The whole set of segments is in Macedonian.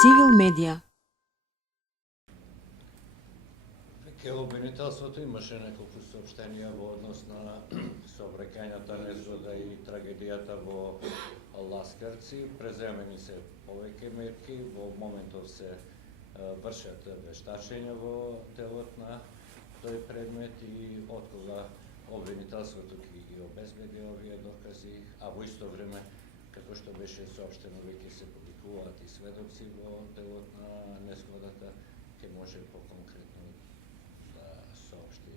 Civil Media. Ке обвинителството имаше неколку соопштенија во однос на сообраќајната незгода и трагедијата во Ласкарци. Преземени се повеќе мерки, во моментов се вршат вештачења во делот на тој предмет и откога обвинителството ќе ги обезбеди овие докази, а во исто време, како што беше соопштено, веќе се публикуваат и сведоци во делот на незгодата, ќе може поконкретно да соопшти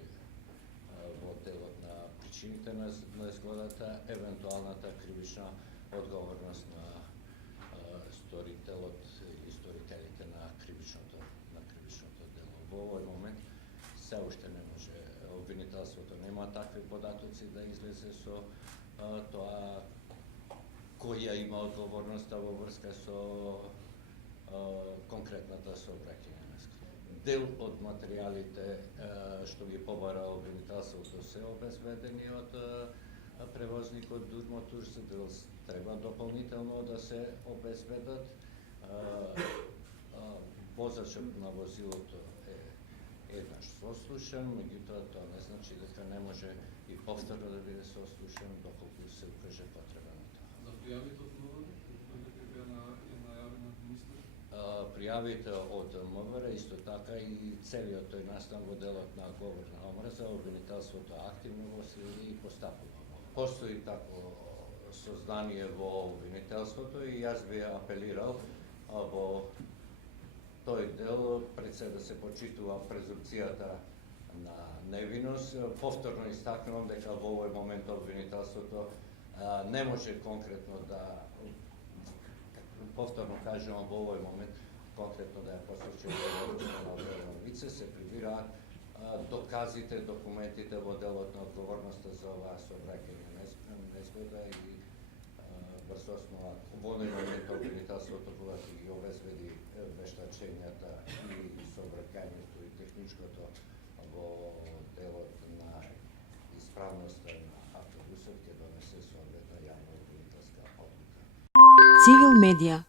во делот на причините на незгодата, евентуалната кривична одговорност на сторителот и сторителите на кривичното дело. Во овој момент се уште не може, обвинителството нема такви податоци да излезе со тоа која има одговорноста во врска со конкретната сообраќајна незгода. Дел од материјалите што ги побара обвинителството се обезбедени од превозникот Дурмотур, дел треба дополнително да се обезбедат. Возачот на возилото е еднаш сослушан, меѓутоа тоа не значи дека не може и повторно да биде сослушан доколку се укаже потреба на тоа. За пријавите од МВР, дека беа најавени од министер? Пријавите од МВР, исто така и целиот тој настан во делот на говор на омраза, обвинителството активно го следи и постапува. Постои такво создание во обвинителството и јас би апелирал во тој дел пред се да се почитува презумпцијата на невиност. Повторно истакнувам дека во овој момент обвинителството не може конкретно да, повторно кажувам, во овој момент конкретно да ја посочи на одредено лице, се прибираат доказите, документите во делот на одговорноста за оваа сообраќајна незгода и врз основа во овој момент обвинителството кога ќе ги обезбеди вештачењата и сообраќајното и техничкото во делот на исправноста на автобусот ќе донесе соодветна јавна обвинителска одлука. Civil Media.